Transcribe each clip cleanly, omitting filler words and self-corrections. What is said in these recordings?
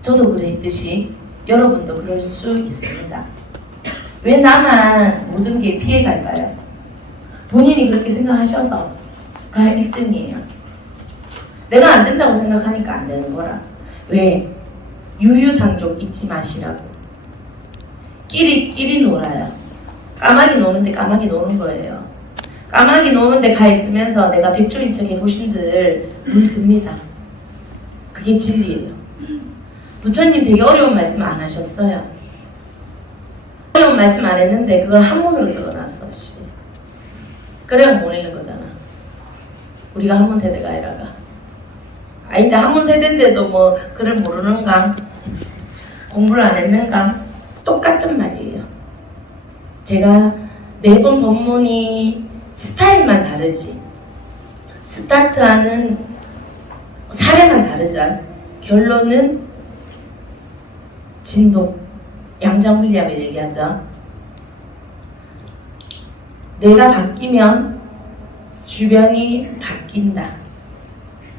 저도 그랬듯이 여러분도 그럴 수 있습니다. 왜 나만 모든 게 피해갈까요? 본인이 그렇게 생각하셔서 가 1등이에요. 내가 안 된다고 생각하니까 안 되는 거라. 왜? 유유상종 잊지 마시라고. 끼리 놀아요. 까마귀 노는데 까마귀 노는 거예요. 까마귀 노는데 가 있으면서 내가 백조인 척 해보신들 물듭니다. 그게 진리예요. 부처님 되게 어려운 말씀 안 하셨어요. 어려운 말씀 안 했는데 그걸 한문으로 적어놨어. 그래야 못 읽는 거잖아. 우리가 한문 세대가 아니라가. 아닌데 한문 세대인데도 뭐 글을 모르는가? 공부를 안 했는가? 똑같은 말이에요. 제가 매번 법문이 스타일만 다르지, 스타트하는 사례만 다르죠. 결론은 진도, 양자물리학을 얘기하죠. 내가 바뀌면 주변이 바뀐다.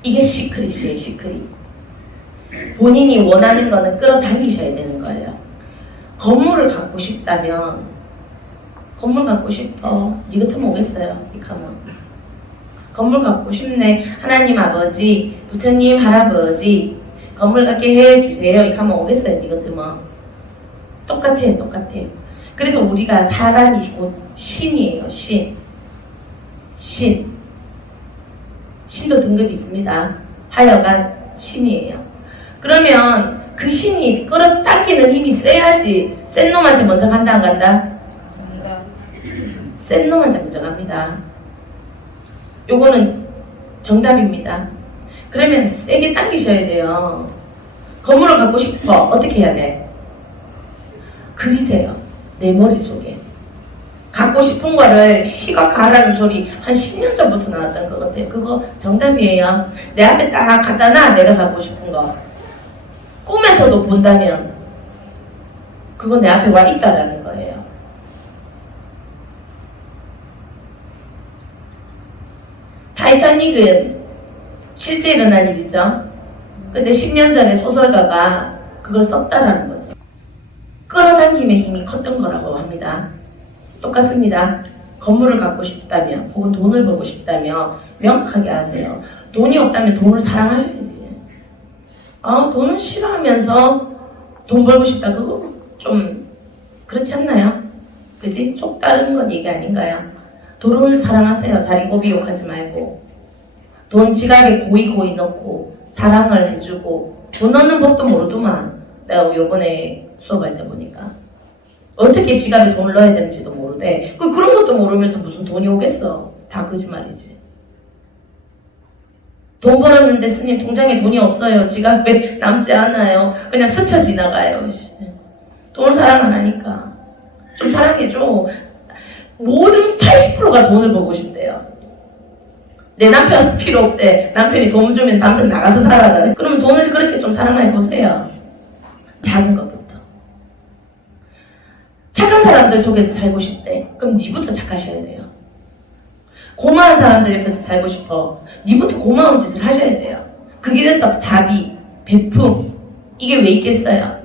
이게 시크릿이에요, 시크릿. 본인이 원하는 거는 끌어당기셔야 되는 거예요. 건물을 갖고 싶다면, 건물 갖고 싶어. 니 같으면 오겠어요, 이 가면. 건물 갖고 싶네. 하나님 아버지, 부처님 할아버지, 건물 갖게 해주세요. 이 가면 오겠어요, 니 같으면. 똑같아요, 똑같아요. 그래서 우리가 사람이 곧 신이에요, 신. 신도 등급이 있습니다. 하여간 신이에요. 그러면 그 신이 끌어당기는 힘이 세야지. 센 놈한테 먼저 간다, 안 간다? 센 놈한테 먼저 갑니다. 요거는 정답입니다. 그러면 세게 당기셔야 돼요. 건물을 갖고 싶어. 어떻게 해야 돼? 그리세요. 내 머릿속에. 갖고 싶은 거를 시각화하라는 소리 한 10년 전부터 나왔던 것 같아요. 그거 정답이에요. 내 앞에 딱 갖다 놔. 내가 갖고 싶은 거. 꿈에서도 본다면 그거 내 앞에 와 있다라는 거예요. 타이타닉은 실제 일어난 일이죠. 근데 10년 전에 소설가가 그걸 썼다라는 거죠. 끌어당김의 힘이 컸던 거라고 합니다. 똑같습니다. 건물을 갖고 싶다면 혹은 돈을 벌고 싶다면 명확하게 하세요. 돈이 없다면 돈을 사랑하셔야 돼요. 돈을 싫어하면서 돈 벌고 싶다. 그거 좀 그렇지 않나요? 그지? 속 다른 건 얘기 아닌가요? 돈을 사랑하세요. 자리고비 욕하지 말고. 돈 지갑에 고이 넣고 사랑을 해주고. 돈 넣는 법도 모르더만. 내가 요번에 수업할 때 보니까 어떻게 지갑에 돈을 넣어야 되는지도 모르대. 그런 것도 모르면서 무슨 돈이 오겠어. 다 거짓말이지. 돈 벌었는데 스님 통장에 돈이 없어요. 지갑에 남지 않아요. 그냥 스쳐 지나가요. 돈을 사랑 안 하니까. 좀 사랑해줘. 모든 80%가 돈을 벌고 싶대요. 내 남편 필요 없대. 남편이 돈 주면 남편 나가서 살아라. 그러면 돈을 그렇게 좀 사랑해 보세요. 작은 것부터. 착한 사람들 속에서 살고 싶대. 그럼 니부터 착하셔야 돼요. 고마운 사람들 옆에서 살고 싶어. 니부터 고마운 짓을 하셔야 돼요. 그 길에서 자비, 베품, 이게 왜 있겠어요?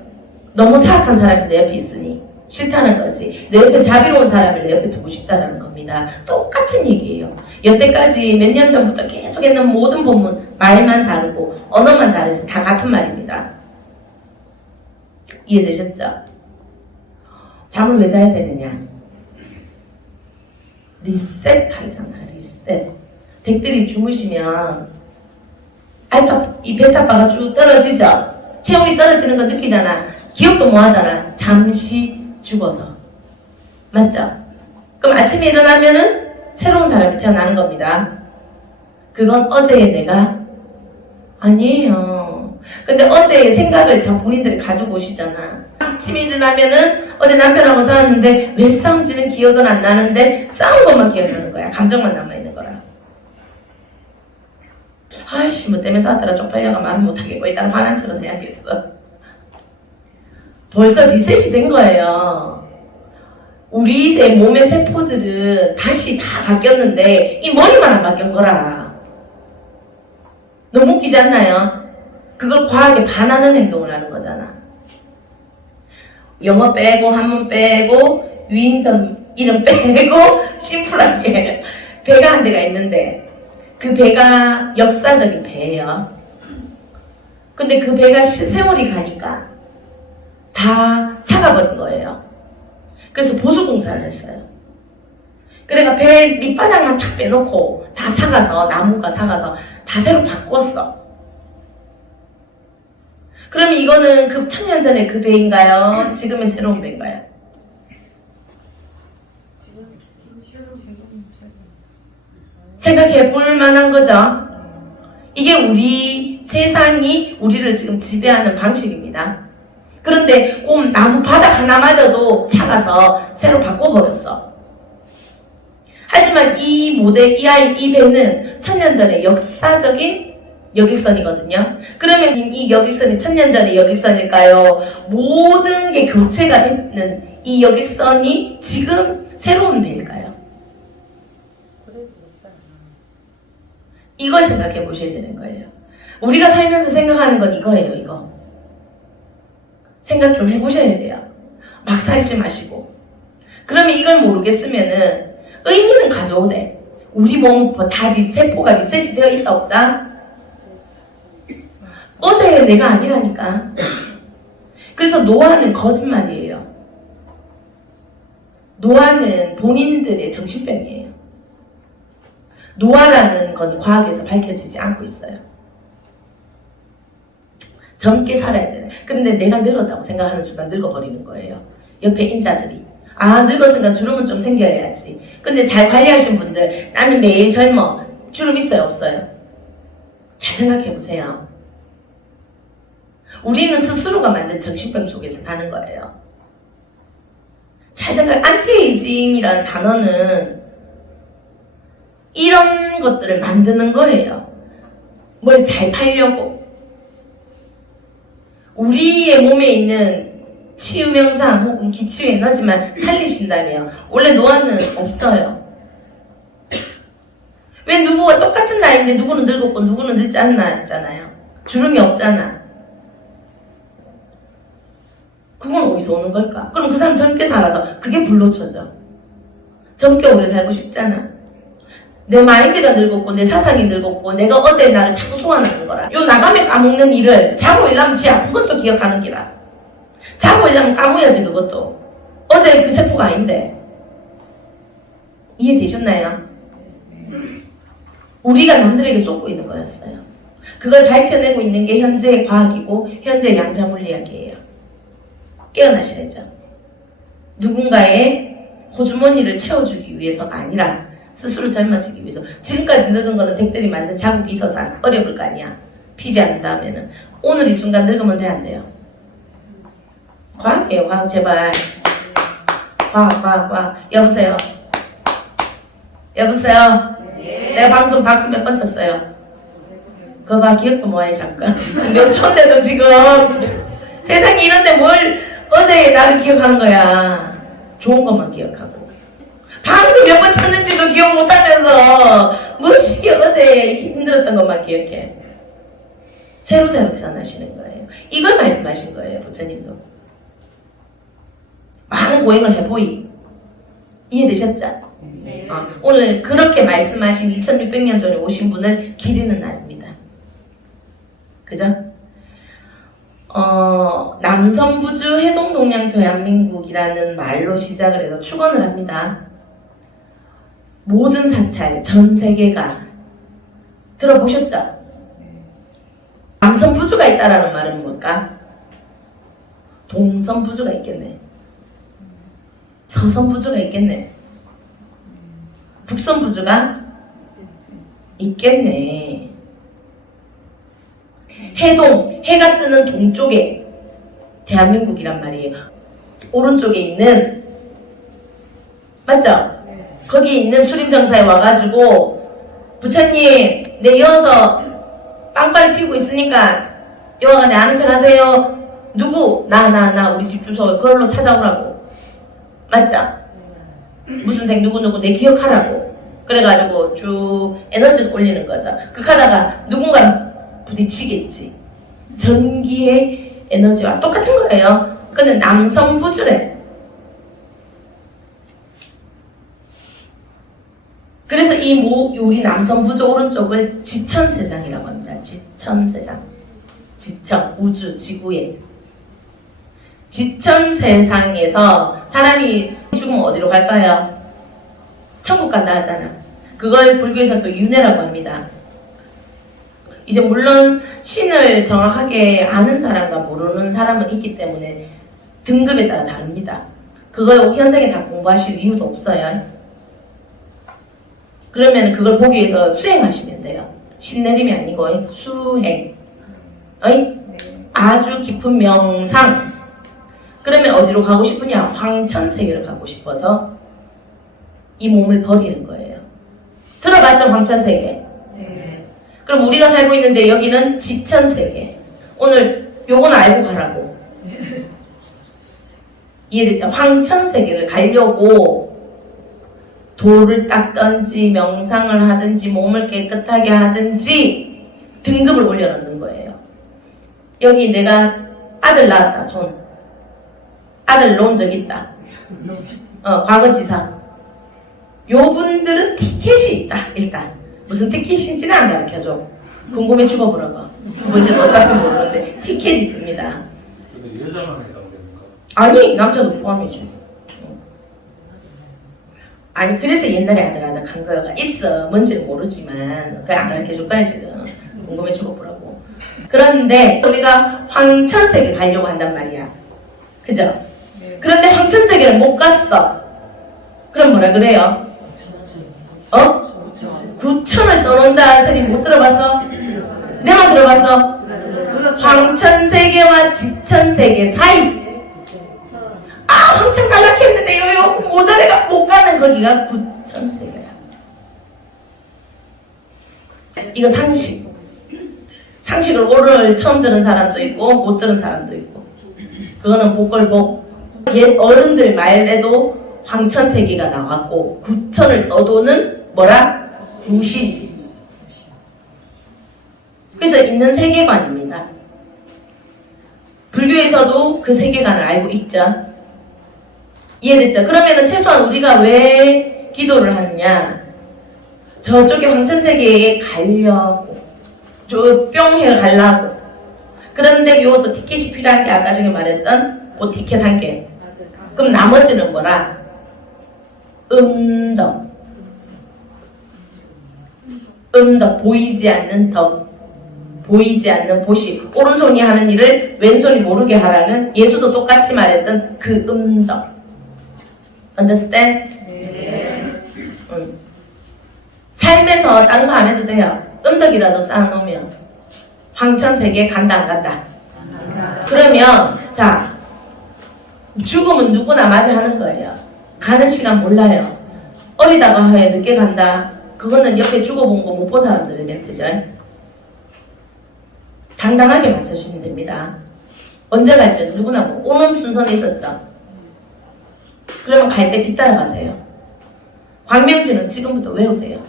너무 사악한 사람이 내 옆에 있으니 싫다는 거지. 내 옆에 자비로운 사람을 내 옆에 두고 싶다는 겁니다. 똑같은 얘기예요. 여태까지 몇 년 전부터 계속 했는 모든 본문, 말만 다르고 언어만 다르지 다 같은 말입니다. 이해되셨죠? 잠을 왜 자야 되느냐? 리셋 하잖아. 리셋. 댁들이 주무시면 이 베타바가 쭉 떨어지죠. 체온이 떨어지는 거 느끼잖아. 기억도 뭐 하잖아. 잠시 죽어서. 맞죠? 그럼 아침에 일어나면은 새로운 사람이 태어나는 겁니다. 그건 어제의 내가 아니에요. 근데 어제의 생각을 참 본인들이 가지고 오시잖아. 아침에 일어나면은 어제 남편하고 싸웠는데 왜 싸운지는 기억은 안 나는데 싸운 것만 기억나는 거야. 감정만 남아있는 거라. 아이씨 뭐 때문에 싸웠더라 쪽팔려가 말은 못하겠고 일단 화난 척은 해야겠어. 벌써 리셋이 된 거예요. 우리 몸의 세포들은 다시 다 바뀌었는데 이 머리만 안 바뀐 거라. 너무 웃기지 않나요? 그걸 과하게 반하는 행동을 하는 거잖아. 영어 빼고 한문 빼고 유인전 이름 빼고 심플하게 배가 한 대가 있는데 그 배가 역사적인 배예요. 근데 그 배가 세월이 가니까 다 사가버린 거예요. 그래서 보수공사를 했어요. 그러니까 배 밑바닥만 탁 빼놓고 다 사가서 나무가 사가서 다 새로 바꿨어. 그러면 이거는 그 1000년 전의 그 배인가요? 지금의 새로운 배인가요? 생각해 볼 만한 거죠. 이게 우리 세상이 우리를 지금 지배하는 방식입니다. 그런데 그 나무 바닥 하나마저도 사가서 새로 바꿔버렸어. 하지만 이 모델, 이 배는 1000년 전의 역사적인 여객선이거든요. 그러면 이 여객선이 1000년 전의 여객선일까요? 모든 게 교체가 됐는 이 여객선이 지금 새로운 배일까요? 이걸 생각해 보셔야 되는 거예요. 우리가 살면서 생각하는 건 이거예요, 이거. 생각 좀 해보셔야 돼요. 막 살지 마시고. 그러면 이걸 모르겠으면은 의미는 가져오되 우리 몸 다 세포가 리셋이 되어 있다 없다? 어제의 내가 아니라니까. 그래서 노화는 거짓말이에요. 노화는 본인들의 정신병이에요. 노화라는 건 과학에서 밝혀지지 않고 있어요. 젊게 살아야 되네. 그런데 내가 늙었다고 생각하는 순간 늙어버리는 거예요. 옆에 인자들이. 아, 늙었으니까 주름은 좀 생겨야지. 근데 잘 관리하신 분들, 나는 매일 젊어. 주름 있어요, 없어요? 잘 생각해 보세요. 우리는 스스로가 만든 정신병 속에서 사는 거예요. 잘 생각, 안티에이징이라는 단어는 이런 것들을 만드는 거예요. 뭘 잘 팔려고. 우리의 몸에 있는 치유명상 혹은 기치유 에너지만 살리신다면 원래 노화는 없어요. 왜 누구와 똑같은 나이인데 누구는 늙었고 누구는 늙지 않았잖아요. 주름이 없잖아. 그건 어디서 오는 걸까? 그럼 그 사람 젊게 살아서 그게 불로쳐져. 젊게 오래 살고 싶잖아. 내 마인드가 늙었고 내 사상이 늙었고 내가 어제의 나를 자꾸 소환하는 거라. 요 나가면 까먹는 일을 자고 일하면 지 아픈 것도 기억하는 기라. 자고 일하면 까먹어야지 그것도. 어제 그 세포가 아닌데. 이해되셨나요? 우리가 남들에게 쏟고 있는 거였어요. 그걸 밝혀내고 있는 게 현재의 과학이고 현재의 양자물리학이에요. 깨어나셔야죠. 누군가의 호주머니를 채워주기 위해서가 아니라 스스로 젊어지기 위해서. 지금까지 늙은 거는 댁들이 만든 자국이 있어서 어려울 거 아니야. 피지 않는다면은. 오늘 이 순간 늙으면 돼, 안 돼요? 과학이에요, 과학. 제발. 과학. 여보세요? 여보세요? 내가 방금 박수 몇 번 쳤어요? 그거 봐, 기억도 뭐해, 잠깐. 몇 초인데도 지금 세상에 이런데 뭘 어제의 나를 기억하는 거야. 좋은 것만 기억하고. 방금 몇 번 쳤는지도 기억 못하면서 무엇이 어제 힘들었던 것만 기억해. 새로 태어나시는 거예요. 이걸 말씀하신 거예요, 부처님도. 많은 고행을 해보이. 이해되셨죠? 네. 오늘 그렇게 말씀하신 2600년 전에 오신 분을 기리는 날입니다. 그죠? 남선부주 해동동양 대한민국이라는 말로 시작을 해서 축원을 합니다. 모든 사찰, 전 세계가 들어보셨죠? 남선부주가 있다라는 말은 뭘까? 동선부주가 있겠네. 서선부주가 있겠네. 북선부주가 있겠네. 해동, 해가 뜨는 동쪽에 대한민국이란 말이에요. 오른쪽에 있는, 맞죠? 거기 있는 수림정사에 와가지고 부처님 내 이어서 빵빠리 피우고 있으니까 여와가 내 아는 척 하세요. 누구? 나 우리 집 주소 그걸로 찾아오라고. 맞죠? 무슨 생 누구 내 기억하라고. 그래가지고 쭉 에너지를 올리는 거죠. 그러다가 누군가 부딪히겠지. 전기의 에너지와 똑같은 거예요. 근데 남성부주래. 그래서 우리 남성부주 오른쪽을 지천세상이라고 합니다. 지천세상. 지천, 우주, 지구에. 지천세상에서 사람이 죽으면 어디로 갈까요? 천국 간다 하잖아. 그걸 불교에서는 또 윤회라고 합니다. 이제 물론 신을 정확하게 아는 사람과 모르는 사람은 있기 때문에 등급에 따라 다릅니다. 그걸 현생에 다 공부하실 이유도 없어요. 그러면 그걸 보기 위해서 수행하시면 돼요. 신내림이 아니고 수행. 아주 깊은 명상. 그러면 어디로 가고 싶으냐? 황천세계를 가고 싶어서 이 몸을 버리는 거예요. 들어봤죠? 황천세계. 네. 그럼 우리가 살고 있는데 여기는 지천세계. 오늘 요거는 알고 가라고. 이해됐죠? 황천세계를 가려고 돌을 닦든지 명상을 하든지 몸을 깨끗하게 하든지 등급을 올려놓는 거예요. 여기 내가 아들 낳았다. 손. 아들 놓은 적 있다. 과거지사. 요 분들은 티켓이 있다. 일단 무슨 티켓인지는 안 가르쳐줘. 궁금해 죽어보라고. 뭔지는 어차피 모르는데 티켓이 있습니다. 근데 여자만 해당됩니까? 아니 남자도 포함이지. 아니 그래서 옛날에 아들하다 간 거가 있어. 뭔지는 모르지만 그냥 안 가르쳐줄 거야 지금. 궁금해 죽어보라고. 그런데 우리가 황천세계를 가려고 한단 말이야. 그죠? 그런데 황천세계를 못 갔어. 그럼 뭐라 그래요? 구천을 떠난다 소리 못 들어봤어? 내가 들어봤어? 황천세계와 지천세계 사이. 황천 갈라 했는데 요 모자래가 못 가는 거기가 구천세계야. 이거 상식. 상식을 오늘 처음 들은 사람도 있고 못 들은 사람도 있고. 그거는 복걸복. 옛 어른들 말에도 황천세계가 나왔고 구천을 떠도는 뭐라? 구신. 그래서 있는 세계관입니다. 불교에서도 그 세계관을 알고 있죠. 이해됐죠? 그러면은 최소한 우리가 왜 기도를 하느냐? 저쪽에 황천세계에 가려고 저 뿅해 가려고. 그런데 요것도 티켓이 필요한 게 아까 전에 말했던 그 티켓 한 개. 그럼 나머지는 뭐라? 음덕. 보이지 않는 덕. 보이지 않는 보시. 오른손이 하는 일을 왼손이 모르게 하라는 예수도 똑같이 말했던 그 음덕. Understand? 네. 삶에서 다른 거 안 해도 돼요. 음덕이라도 쌓아놓으면 황천세계에 간다 안 간다? 그러면 자 죽음은 누구나 맞이하는 거예요. 가는 시간 몰라요. 어리다가 해 늦게 간다. 그거는 옆에 죽어본 거 못 본 사람들의 멘트죠. 당당하게 맞서시면 됩니다. 언제 갈지 누구나 오는 순서는 있었죠. 그러면 갈 때 뒤따라 가세요. 광명지는 지금부터 외우세요.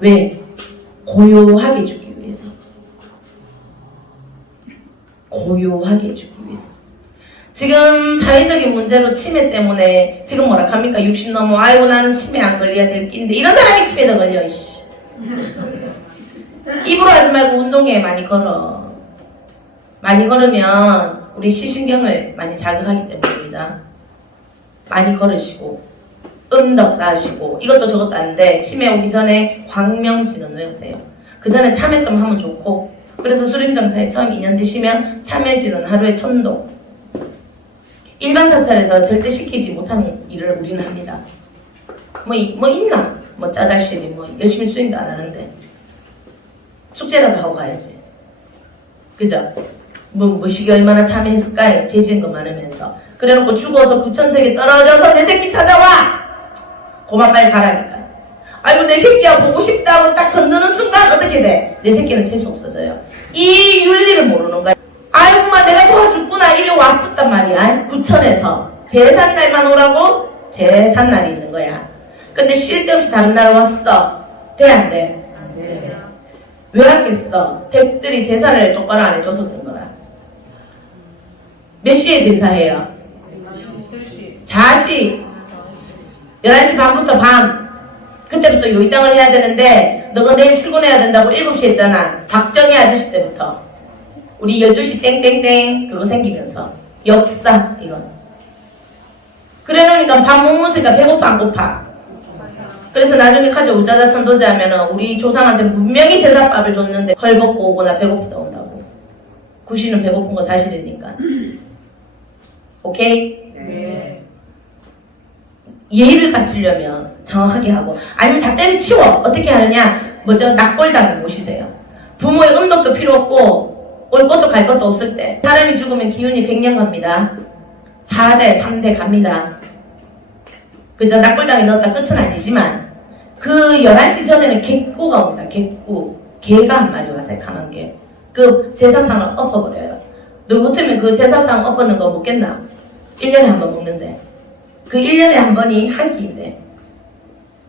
왜? 고요하게 죽기 위해서. 고요하게 죽기 위해서. 지금 사회적인 문제로 치매 때문에 지금 뭐라 합니까? 60 넘어 아이고 나는 치매 안 걸려야 될 낀데 이런 사람이 치매도 걸려. 이씨. 입으로 하지 말고 운동해. 많이 걸어. 많이 걸으면 우리 시신경을 많이 자극하기 때문입니다. 많이 걸으시고 음덕 쌓으시고 이것도 저것도 아닌데 치매 오기 전에 광명진은 외우세요. 그 전에 참회점 하면 좋고 그래서 수림정사에 처음 2년 드시면 참회진은 하루에 1000도. 일반 사찰에서 절대 시키지 못하는 일을 우리는 합니다. 뭐 있나? 뭐 짜다시리 뭐 열심히 수행도 안 하는데 숙제라도 하고 가야지. 그죠? 뭐시기 얼마나 참회했을까요? 죄지은 거 많으면서. 그래놓고 죽어서 구천세계 떨어져서 내 새끼 찾아와! 고만 빨리 가라니까. 아이고 내 새끼야 보고 싶다고 딱 건드는 순간 어떻게 돼? 내 새끼는 재수 없어져요. 이 윤리를 모르는 거야. 아이고 마 내가 도와줬구나 이리 와붙단 말이야. 구천에서 제삿날만 오라고 제삿날이 있는 거야. 근데 쉴 데 없이 다른 날 왔어. 돼 안 돼? 안 돼요. 왜 했겠어? 댁들이 제사를 똑바로 안 해줘서 그런 거라. 몇 시에 제사해요? 자식 11시 반부터 밤. 그때부터 요이땅을 해야 되는데 너가 내일 출근해야 된다고 7시 했잖아. 박정희 아저씨 때부터 우리 12시 땡땡땡 그거 생기면서 역사 이건. 그래 놓으니까 밥 못 먹으니까 배고파 안 고파? 그래서 나중에 카드 우짜자 천도제 하면은 우리 조상한테 분명히 제사밥을 줬는데 헐벗고 오거나 배고프다 온다고. 구씨는 배고픈 거 사실이니까. 오케이? 네. 예의를 갖추려면 정확하게 하고, 아니면 다 때려치워. 어떻게 하느냐? 낙골당에 모시세요. 부모의 음덕도 필요 없고 올 것도 갈 것도 없을 때 사람이 죽으면 기운이 100년 갑니다. 4대 3대 갑니다. 그저 낙골당에 넣었다 끝은 아니지만 그 11시 전에는 객구가 옵니다. 객구. 개가 한 마리 왔어요. 가만 개. 그 제사상을 엎어버려요. 누구 같으면 그 제사상 엎어는 거 먹겠나? 1년에 한 번 먹는데 그 1년에 한 번이 한 끼인데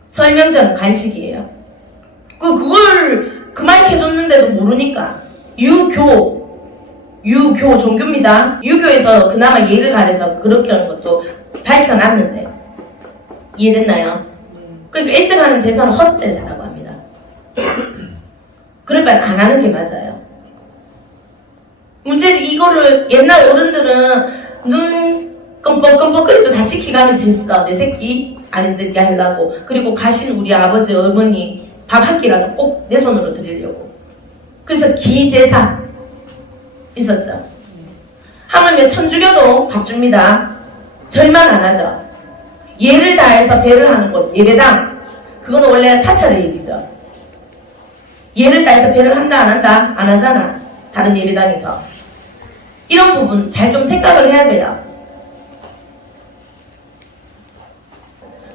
설명절은 간식이에요. 그걸 그만 해줬는데도 모르니까 유교 종교입니다. 유교에서 그나마 예를 가려서 그렇게 하는 것도 밝혀놨는데 이해됐나요? 그러니까 일찍 하는 제사는 헛제사라고 합니다. 그럴 바에 안 하는 게 맞아요. 문제는 이거를 옛날 어른들은 눈 껌뻑껌뻑거리도 다 지키가면서 했어. 내 새끼 안 힘들게 하려고. 그리고 가신 우리 아버지 어머니 밥 한 끼라도 꼭 내 손으로 드리려고. 그래서 기제사 있었죠. 하물며 천주교도 밥 줍니다. 절만 안 하죠. 예를 다해서 배를 하는 곳, 예배당. 그건 원래 사찰의 얘기죠. 예를 다해서 배를 한다 안 한다? 안 하잖아. 다른 예배당에서. 이런 부분 잘 좀 생각을 해야 돼요.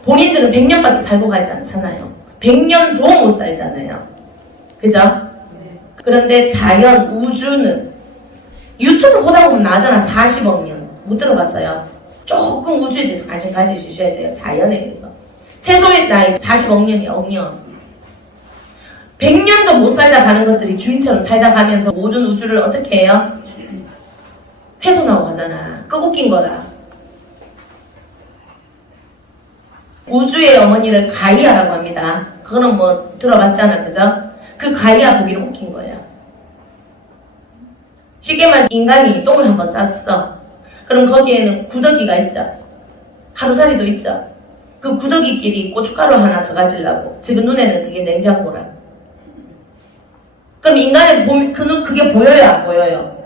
본인들은 100년밖에 살고 가지 않잖아요. 100년도 못 살잖아요. 그죠? 그런데 자연, 우주는 유튜브 보다 보면 나잖아. 40억 년. 못 들어봤어요? 조금 우주에 대해서 관심 가지셔야 돼요. 자연에 대해서. 최소의 나이 40억 년이야. 억년. 100년도 못 살다 가는 것들이 주인처럼 살다 가면서 모든 우주를 어떻게 해요? 훼손하고 가잖아. 끄고 낀 거다. 우주의 어머니를 가이아라고 합니다. 그거는 뭐 들어봤잖아. 그죠? 그 가이아 보기로 웃긴 거야. 쉽게 말해서 인간이 똥을 한번 쌌어. 그럼 거기에는 구더기가 있죠. 하루살이도 있죠. 그 구더기끼리 고춧가루 하나 더 가지려고. 지금 눈에는 그게 냉장고라. 그럼 인간의 그게 보여요? 안 보여요?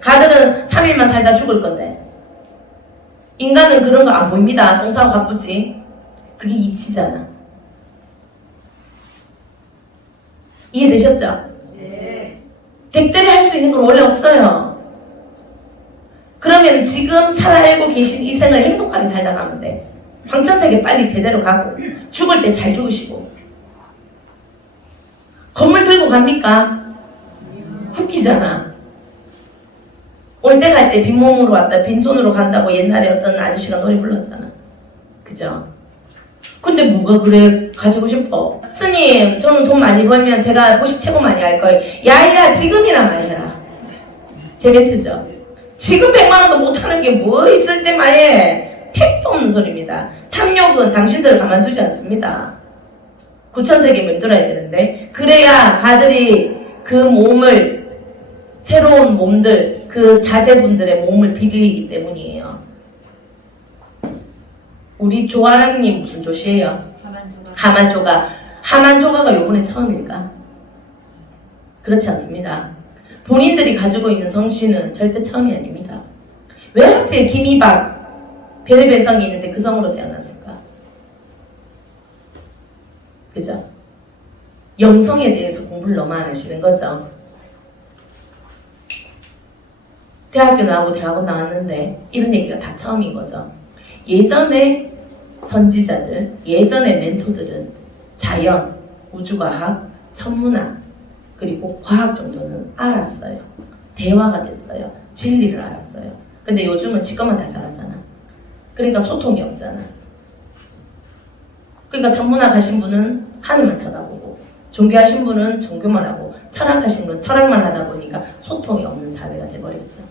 가들은 3일만 살다 죽을 건데 인간은 그런 거 안 보입니다. 똥 싸고 가쁘지. 그게 이치잖아. 이해되셨죠? 네. 댁들이 할 수 있는 건 원래 없어요. 그러면 지금 살아알고 계신 이 생을 행복하게 살다 가면 돼. 황천세계 빨리 제대로 가고 죽을 때 잘 죽으시고. 건물 들고 갑니까? 웃기잖아. 올 때 갈 때 빈몸으로 왔다 빈손으로 간다고 옛날에 어떤 아저씨가 노래 불렀잖아. 그죠? 근데 뭐가 그래 가지고 싶어? 스님 저는 돈 많이 벌면 제가 보식 최고 많이 할 거예요. 야야 지금이나 많이 해라. 제베트죠. 지금 100만 원도 못하는 게 뭐 있을 때만 해. 택도 없는 소리입니다. 탐욕은 당신들을 가만두지 않습니다. 9천세계 맴돌아야 되는데 그래야 가들이 그 몸을 새로운 몸들 그 자제분들의 몸을 비리기 때문이에요. 우리 조아랑님 무슨 조시예요? 하만조가가 요번에 처음일까? 그렇지 않습니다. 본인들이 가지고 있는 성씨는 절대 처음이 아닙니다. 왜 하필 김이박 별의별 성이 있는데 그 성으로 태어났을까? 그죠? 영성에 대해서 공부를 너무 안 하시는 거죠. 대학교 나오고 대학원 나왔는데 이런 얘기가 다 처음인 거죠. 예전에 선지자들, 예전의 멘토들은 자연, 우주과학, 천문학, 그리고 과학 정도는 알았어요. 대화가 됐어요. 진리를 알았어요. 근데 요즘은 지 것만 다 잘하잖아. 그러니까 소통이 없잖아. 그러니까 천문학 하신 분은 하늘만 쳐다보고 종교하신 분은 종교만 하고 철학하신 분은 철학만 하다 보니까 소통이 없는 사회가 돼버렸죠.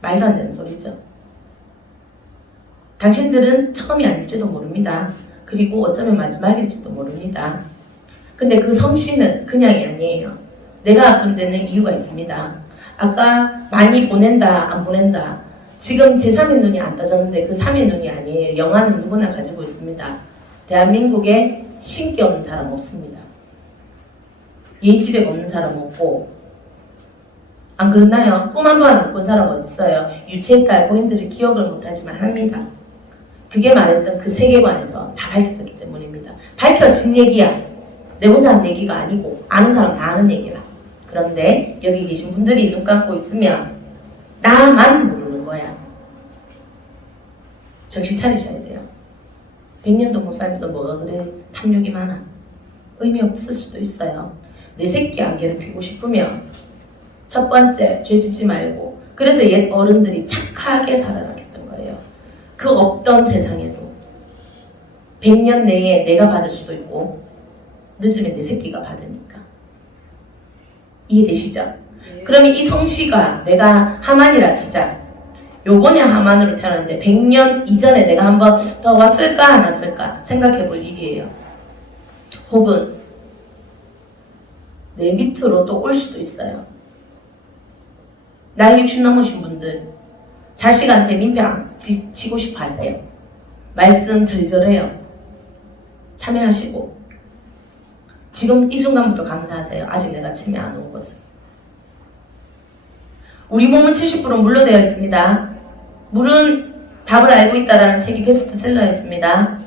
말도 안 되는 소리죠. 당신들은 처음이 아닐지도 모릅니다. 그리고 어쩌면 마지막일지도 모릅니다. 근데 그 성씨는 그냥이 아니에요. 내가 아픈 데는 이유가 있습니다. 아까 많이 보낸다 안 보낸다, 지금 제3의 눈이 안 떠졌는데 그 3의 눈이 아니에요. 영화는 누구나 가지고 있습니다. 대한민국에 신기 없는 사람 없습니다. 예지력 없는 사람 없고, 안 그렇나요? 꿈 한 번 안 꾼 사람 어디 있어요? 유체이탈 본인들이 기억을 못하지만 합니다. 그게 말했던 그 세계관에서 다 밝혀졌기 때문입니다. 밝혀진 얘기야. 내 혼자 한 얘기가 아니고 아는 사람 다 아는 얘기라. 그런데 여기 계신 분들이 눈 감고 있으면 나만 모르는 거야. 정신 차리셔야 돼요. 100년도 못 살면서 뭐가 그래 탐욕이 많아. 의미 없을 수도 있어요. 내 새끼 안 괴롭히고 싶으면 첫 번째 죄 짓지 말고, 그래서 옛 어른들이 착하게 살아나겠던 거예요. 그 없던 세상에도 100년 내에 내가 받을 수도 있고 늦으면 내 새끼가 받으니까. 이해되시죠? 그러면 이 성씨가 내가 하만이라 치자. 요번에 하만으로 태어났는데 100년 이전에 내가 한번 더 왔을까 안 왔을까 생각해 볼 일이에요. 혹은 내 밑으로 또 올 수도 있어요. 나이 60 넘으신 분들 자식한테 민폐 안 지고 싶어 하세요. 말씀 절절해요. 참여하시고 지금 이 순간부터 감사하세요. 아직 내가 침해 안 온 것을. 우리 몸은 70% 물로 되어 있습니다. 물은 답을 알고 있다라는 책이 베스트셀러였습니다.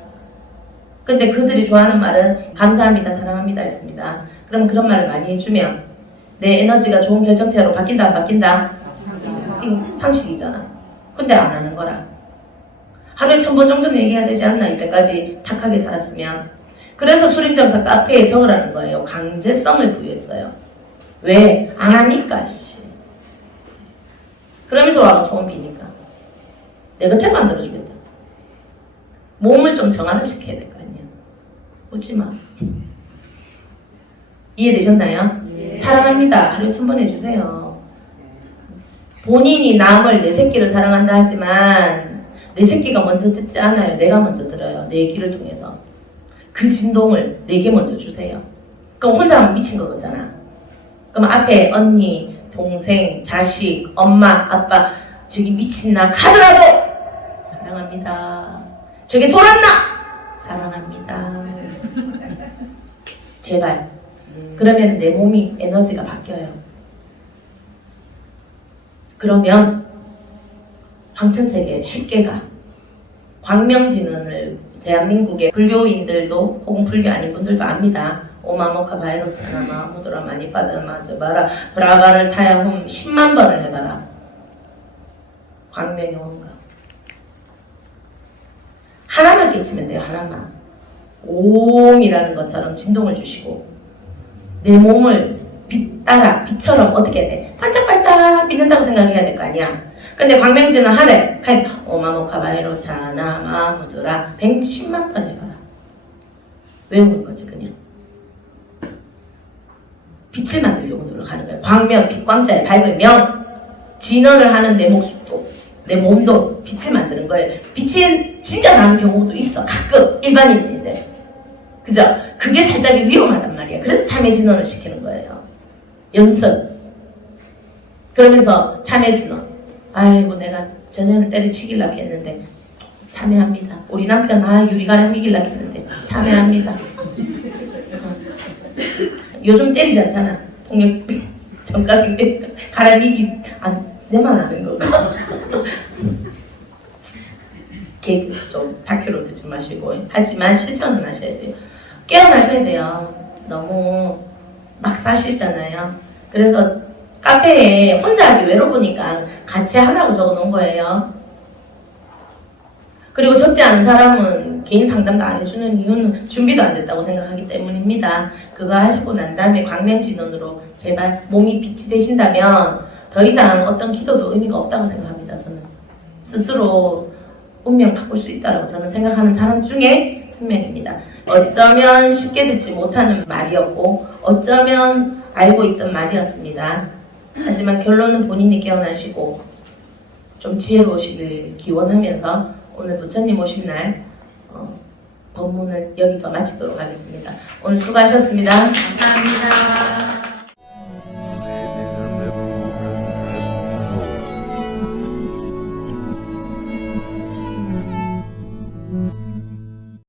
근데 그들이 좋아하는 말은 감사합니다, 사랑합니다 였습니다. 그럼 그런 말을 많이 해주면 내 에너지가 좋은 결정체로 바뀐다 안 바뀐다? 이거 상식이잖아. 근데 안 하는 거라. 하루에 1000번 정도는 얘기해야 되지 않나, 이때까지 탁하게 살았으면. 그래서 수림정사 카페에 적으라는 거예요. 강제성을 부여했어요. 왜? 안 하니까 씨. 그러면서 와가 소원 비니까 내 곁에도 안 들어주겠다. 몸을 좀 정화시켜야 될 거 아니야. 웃지마. 이해되셨나요? 예. 사랑합니다. 하루에 1000번 해주세요. 본인이 남을 내 새끼를 사랑한다 하지만 내 새끼가 먼저 듣지 않아요. 내가 먼저 들어요. 내 귀를 통해서. 그 진동을 내게 먼저 주세요. 그럼 혼자 하면 미친 거잖아. 그럼 앞에 언니, 동생, 자식, 엄마, 아빠 저기 미친 나 가더라도 사랑합니다. 저기 돌았나? 사랑합니다. 제발. 그러면 내 몸이 에너지가 바뀌어요. 그러면 황천세계 10개가 광명진언을 대한민국의 불교인들도 혹은 불교 아닌 분들도 압니다. 오마모카 바이로차나 마무도라 마니파다 마저바라 브라바를 타야홈 10만 번을 해봐라. 광명의 원가. 하나만 깨치면 돼요. 하나만. 옴이라는 것처럼 진동을 주시고 내 몸을 빛 따라 빛처럼 어떻게 해야 돼? 반짝반짝 빛난다고 생각해야 될 거 아니야. 근데 광명진은 하래. 오마모카 바이로차나 마무도라 110만 번 해봐라. 외우는 거지 그냥. 빛을 만들려고 노력하는 거예요. 광명, 빛광자의 밝은 명. 진언을 하는 내 모습도, 내 몸도 빛을 만드는 거예요. 빛이 진짜 나는 경우도 있어. 가끔 일반인들. 그죠? 그게 살짝 위험하단 말이야. 그래서 참여 진언을 시키는 거예요. 연습. 그러면서 참여 진언. 아이고 내가 전혀를 때려치기려고 했는데 참여합니다. 우리 남편 유리가랑 이기려고 했는데 참여합니다. 요즘 때리지 않잖아. 폭력 전과생들 가라미기 내만 아는 거가. 개그 좀 다큐로 듣지 마시고 하지만 실천은 하셔야 돼요. 깨어나셔야 돼요. 너무 막 사시잖아요. 그래서 카페에 혼자 하기 외로우니까 같이 하라고 적어놓은 거예요. 그리고 적지 않은 사람은 개인 상담도 안 해주는 이유는 준비도 안 됐다고 생각하기 때문입니다. 그거 하시고 난 다음에 광명진언으로 제발 몸이 빛이 되신다면 더 이상 어떤 기도도 의미가 없다고 생각합니다. 저는 스스로 운명 바꿀 수 있다고 저는 생각하는 사람 중에 분명입니다. 어쩌면 쉽게 듣지 못하는 말이었고 어쩌면 알고 있던 말이었습니다. 하지만 결론은 본인이 깨어나시고 좀 지혜로우시길 기원하면서 오늘 부처님 오신 날 법문을 여기서 마치도록 하겠습니다. 오늘 수고하셨습니다. 감사합니다.